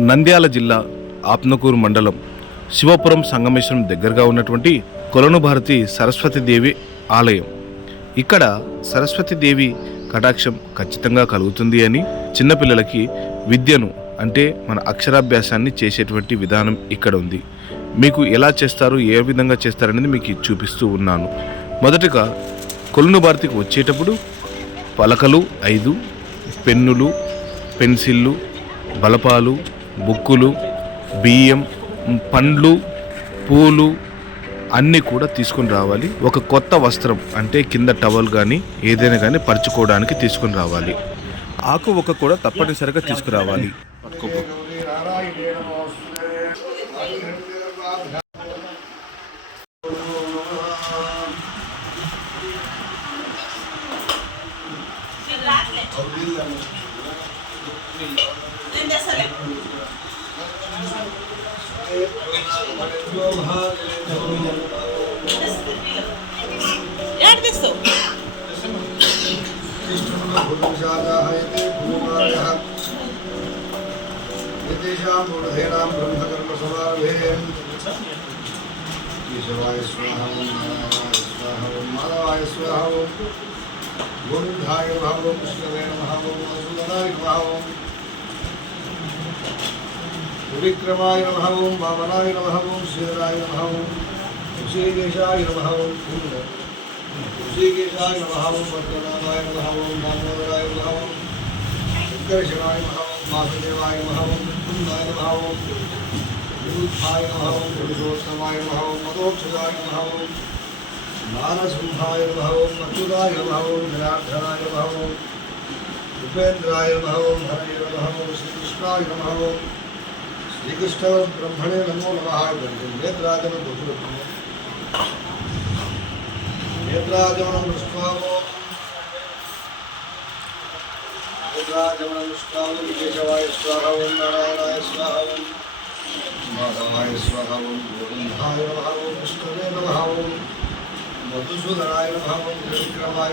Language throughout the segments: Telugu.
నంద్యాల జిల్లా ఆత్మకూరు మండలం శివపురం సంగమేశ్వరం దగ్గరగా ఉన్నటువంటి కొలను భారతి సరస్వతీదేవి ఆలయం. ఇక్కడ సరస్వతీదేవి కటాక్షం ఖచ్చితంగా కలుగుతుంది అని చిన్నపిల్లలకి విద్యను అంటే మన అక్షరాభ్యాసాన్ని చేసేటువంటి విధానం ఇక్కడ ఉంది. మీకు ఎలా చేస్తారు ఏ విధంగా చేస్తారనేది మీకు చూపిస్తూ ఉన్నాను. మొదటగా కొలను భారతికి వచ్చేటప్పుడు పలకలు ఐదు పెన్నులు పెన్సిళ్ళు బలపాలు బుక్కులు బియ్యం పండ్లు పూలు అన్నీ కూడా తీసుకుని రావాలి. ఒక కొత్త వస్త్రం అంటే కింద టవల్ కానీ ఏదైనా కానీ పరుచుకోవడానికి తీసుకుని రావాలి. ఆకు ఒక కూడా తప్పనిసరిగా తీసుకురావాలి. एतेषां मूर्धेनां ब्रह्मकर्मसमारभे केशवाय स्वाहा ॐ नारायणाय स्वाहा ॐ माधवाय स्वाहा ॐ गोविन्दाय भावं कृष्णवेण भावं वसुधराय भावम् त्रिविक्रमाय नमः ॐ वामनाय नमः ॐ श्रीधराय नमः ॐ ऋषिकेशाय नमः ॐ ऋषिकेशाय नमः ॐ वर्तनाय नमः ॐ दामोदराय नमः ॐ शङ्करशिवाय नमः ॐ वासुदेवाय नमः ॐ मुकुन्दाय नमः ॐ विरुद्धाय नमः ॐ पुरुषोत्तमाय नमः ॐ मदोक्षजाय नमः ॐ नारसिंहाय नमः ॐ अच्युताय नमः ॐ जनार्दनाय नमः ॐ उपेन्द्राय नमः ॐ हरये नमः ॐ श्रीकृष्णाय नमः ॐ శ్రీకృష్ణ బ్రహ్మణే నమో నమ నేత్రాజన బహురత్న నేత్రాజమనం దృష్టావో. నేత్రాజమనం దృష్టావో. వికేశవాయ స్వాహ ఓం నారాయణాయ స్వాహ ఓం మాధవాయ స్వాహ ఓం గోవిందాయ నమ. ఓం విష్ణువే నమ. ఓం మధుసూదనాయ నమ. ఓం త్రివిక్రమాయ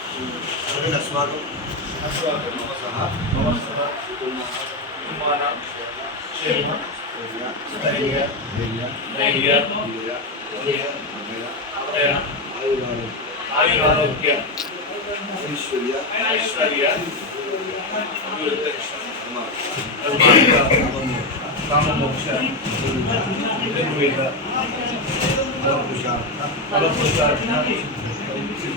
अरविन्द अस्माकं मम सह मम सह कुटुम्बानां क्षेम स्थैर्य धैर्य अभय आयुरारोग्य ऐश्वर्य ऐश्वर्य काममोक्ष निर्वेद फलपुरुषार्थ फलपुरुषार्थ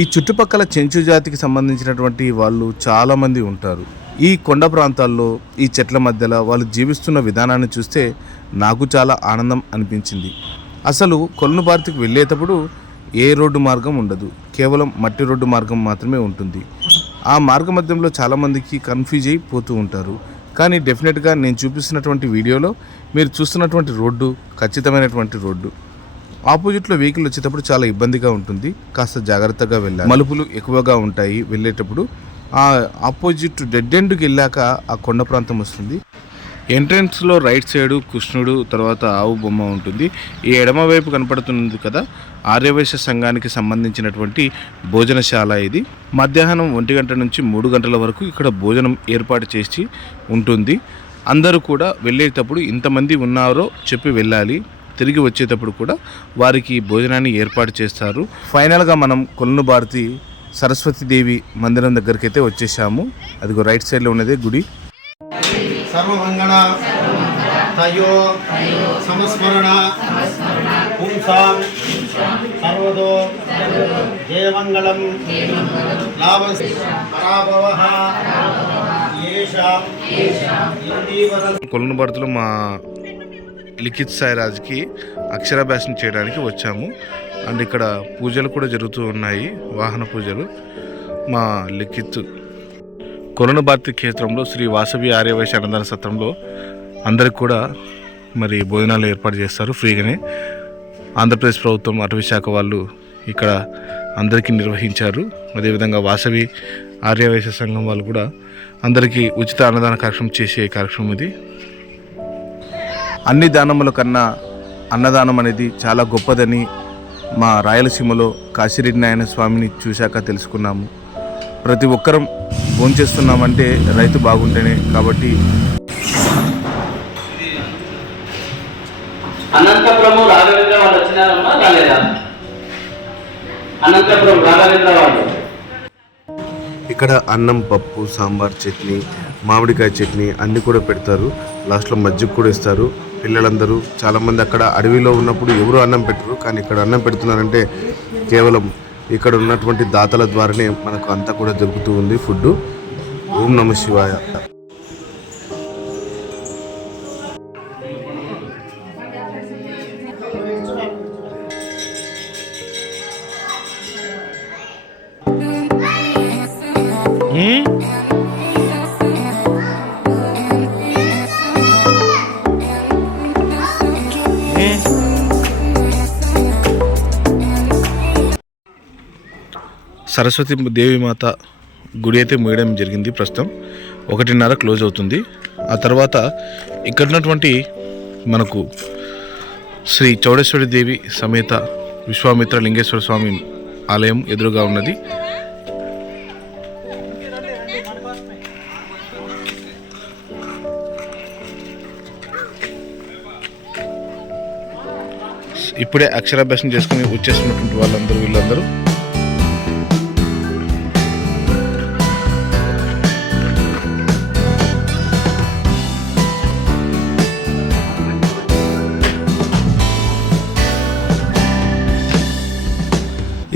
ఈ చుట్టుపక్కల చెంచు జాతికి సంబంధించినటువంటి వాళ్ళు చాలామంది ఉంటారు. ఈ కొండ ప్రాంతాల్లో ఈ చెట్ల మధ్యలో వాళ్ళు జీవిస్తున్న విధానాన్ని చూస్తే నాకు చాలా ఆనందం అనిపించింది. అసలు కొలను భారతికి వెళ్ళేటప్పుడు ఏ రోడ్డు మార్గం ఉండదు. కేవలం మట్టి రోడ్డు మార్గం మాత్రమే ఉంటుంది. ఆ మార్గ మధ్యంలో చాలామందికి కన్ఫ్యూజ్ అయిపోతూ ఉంటారు. కానీ డెఫినెట్గా నేను చూపిస్తున్నటువంటి వీడియోలో మీరు చూస్తున్నటువంటి రోడ్డు ఖచ్చితమైనటువంటి రోడ్డు ఆపోజిట్లో వెహికల్ వచ్చేటప్పుడు చాలా ఇబ్బందిగా ఉంటుంది. కాస్త జాగ్రత్తగా వెళ్ళాలి. మలుపులు ఎక్కువగా ఉంటాయి. వెళ్ళేటప్పుడు ఆ ఆపోజిట్ డెడ్ ఎండ్కి వెళ్ళాక ఆ కొండ ప్రాంతం వస్తుంది. ఎంట్రన్స్లో రైట్ సైడు కృష్ణుడు తర్వాత ఆవు బొమ్మ ఉంటుంది. ఈ ఎడమ వైపు కనపడుతున్నది కదా ఆర్యవైశ్య సంఘానికి సంబంధించినటువంటి భోజనశాల ఇది. మధ్యాహ్నం ఒంటి గంట నుంచి మూడు గంటల వరకు ఇక్కడ భోజనం ఏర్పాటు చేసి ఉంటుంది. అందరూ కూడా వెళ్ళేటప్పుడు ఇంతమంది ఉన్నారో చెప్పి వెళ్ళాలి. తిరిగి వచ్చేటప్పుడు కూడా వారికి భోజనాన్ని ఏర్పాటు చేస్తారు. ఫైనల్గా మనం కొలను భారతి సరస్వతీదేవి మందిరం దగ్గరికి అయితే వచ్చేసాము. అదిగో రైట్ సైడ్లో ఉన్నదే గుడి. సర్వమంగళ తయో సంస్మరణ పుంసాం సర్వదో జయమంగళం లాభ పరాభవ కొలనుబడుతులు కొలను మా లిఖిత్ సాయిరాజ్కి అక్షరాభ్యాసం చేయడానికి వచ్చాము. అండ్ ఇక్కడ పూజలు కూడా జరుగుతూ ఉన్నాయి వాహన పూజలు. మా లిఖిత్ కొలను క్షేత్రంలో శ్రీ వాసవి ఆర్యవైశ్య అన్నదాన సత్రంలో అందరికి కూడా మరి భోజనాలు ఏర్పాటు చేస్తారు ఫ్రీగానే. ఆంధ్రప్రదేశ్ ప్రభుత్వం అటవీ శాఖ వాళ్ళు ఇక్కడ అందరికీ నిర్వహించారు. అదేవిధంగా వాసవి ఆర్యవైశ్య సంఘం వాళ్ళు కూడా అందరికీ ఉచిత అన్నదాన కార్యక్రమం చేసే కార్యక్రమం ఇది. అన్ని దానముల కన్నా అన్నదానం అనేది చాలా గొప్పదని మా రాయలసీమలో కాశీరెడ్డి నాయన స్వామిని చూశాక తెలుసుకున్నాము. ప్రతి ఒక్కరం భోంచేస్తున్నామంటే రైతు బాగుంటేనే కాబట్టి అనంతపురము రాఘవేంద్ర వాళ్ళు వచ్చినారమ్మా రాలేదా? అనంతపురం రాఘవేంద్ర వాళ్ళు ఇక్కడ అన్నం పప్పు సాంబార్ చట్నీ మామిడికాయ చట్నీ అన్నీ కూడా పెడతారు. లాస్ట్లో మజ్జిగ కూడా ఇస్తారు. పిల్లలందరూ చాలామంది అక్కడ అడవిలో ఉన్నప్పుడు ఎవరు అన్నం పెట్టరు కానీ ఇక్కడ అన్నం పెడుతున్నారంటే కేవలం ఇక్కడ ఉన్నటువంటి దాతల ద్వారానే మనకు అంతా కూడా దొరుకుతూ ఉంది ఫుడ్ ఓం నమ శివాయ. సరస్వతి దేవి మాత గుడి అయితే మూయడం జరిగింది ప్రస్తుతం. ఒకటిన్నర క్లోజ్ అవుతుంది. ఆ తర్వాత ఇక్కడ ఉన్నటువంటి మనకు శ్రీ చౌడేశ్వరి దేవి సమేత విశ్వామిత్ర లింగేశ్వర స్వామి ఆలయం ఎదురుగా ఉన్నది. ఇప్పుడే అక్షరాభ్యాసం చేసుకుని వచ్చేస్తున్నటువంటి వాళ్ళందరూ వీళ్ళందరూ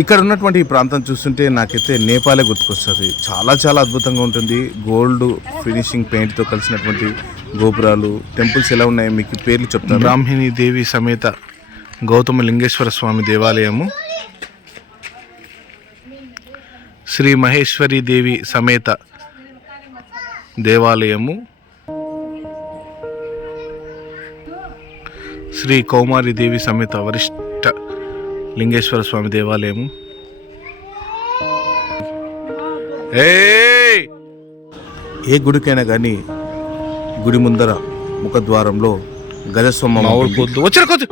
ఇక్కడ ఉన్నటువంటి ఈ ప్రాంతం చూస్తుంటే నాకైతే నేపాలే గుర్తుకొస్తుంది. చాలా చాలా అద్భుతంగా ఉంటుంది. గోల్డ్ ఫినిషింగ్ పెయింట్తో కలిసినటువంటి గోపురాలు టెంపుల్స్ ఎలా ఉన్నాయో మీకు పేర్లు చెప్తాను బ్రాహ్మిణి దేవి సమేత గౌతమ లింగేశ్వర స్వామి దేవాలయము. శ్రీ మహేశ్వరి దేవి సమేత దేవాలయము. శ్రీ కౌమారి దేవి సమేత వరిష్ఠ లింగేశ్వర స్వామి దేవాలయము. ఏయ్! ఏ గుడికైనా కానీ గుడి ముందర ముఖద్వారంలో గజస్వమ్మ వచ్చిన కొద్ది.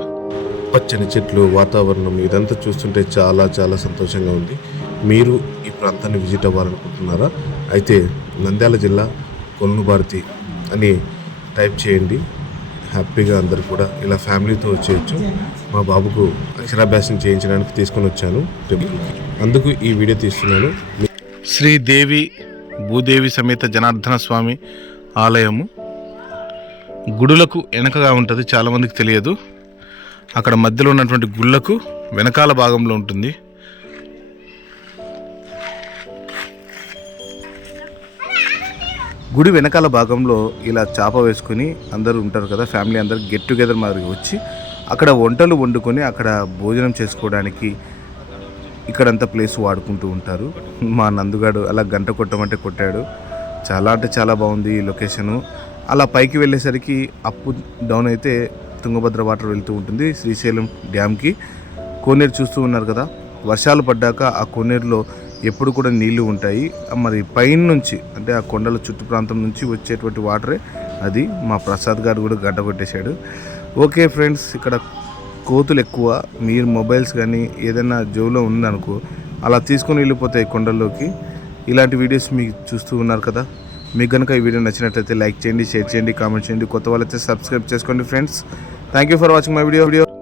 పచ్చని చెట్లు వాతావరణం ఇదంతా చూస్తుంటే చాలా చాలా సంతోషంగా ఉంది. మీరు ఈ ప్రాంతాన్ని విజిట్ అవ్వాలనుకుంటున్నారా? అయితే నంద్యాల జిల్లా కొల్లు భారతి అని టైప్ చేయండి. హ్యాపీగా అందరు కూడా ఇలా ఫ్యామిలీతో వచ్చేయచ్చు మా బాబుకు అక్షరాభ్యాసం చేయించడానికి తీసుకొని వచ్చాను. అందుకు ఈ వీడియో తీస్తున్నాను. శ్రీదేవి భూదేవి సమేత జనార్దన స్వామి ఆలయము. గుడులకు వెనకగా ఉంటుంది చాలామందికి తెలియదు. అక్కడ మధ్యలో ఉన్నటువంటి గుళ్ళకు వెనకాల భాగంలో ఉంటుంది. గుడి వెనకాల భాగంలో ఇలా చాప వేసుకొని అందరూ ఉంటారు కదా ఫ్యామిలీ అందరు గెట్ టుగెదర్ మాదిరిగా వచ్చి అక్కడ వంటలు వండుకొని అక్కడ భోజనం చేసుకోవడానికి ఇక్కడంతా ప్లేస్ వాడుకుంటూ ఉంటారు. మా నందుగాడు అలా గంట కొట్టమంటే కొట్టాడు. చాలా అంటే చాలా బాగుంది ఈ లొకేషను. అలా పైకి వెళ్ళేసరికి అప్పు డౌన్ అయితే తుంగభద్ర వాటర్ వెళ్తూ ఉంటుంది శ్రీశైలం డ్యామ్కి. కోనేరు చూస్తూ ఉన్నారు కదా వర్షాలు పడ్డాక ఆ కోనేరులో ఎప్పుడు కూడా నీళ్ళు ఉంటాయి. మరి పైన నుంచి అంటే ఆ కొండల చుట్టు ప్రాంతం నుంచి వచ్చేటువంటి వాటరే. అది మా ప్రసాద్ గారు కూడా గడ్డ కొట్టేశాడు. ఓకే ఫ్రెండ్స్ ఇక్కడ కోతులు ఎక్కువ. మీరు మొబైల్స్ కానీ ఏదైనా జోలో ఉందనుకో అలా తీసుకొని వెళ్ళిపోతాయి కొండల్లోకి. ఇలాంటి వీడియోస్ మీకు చూస్తూ ఉన్నారు కదా. మీకు కనుక ఈ వీడియో నచ్చినట్లయితే లైక్ చేయండి షేర్ చేయండి కామెంట్ చేయండి. కొత్త వాళ్ళైతే సబ్స్క్రైబ్ చేసుకోండి friends. Thank you for watching my video video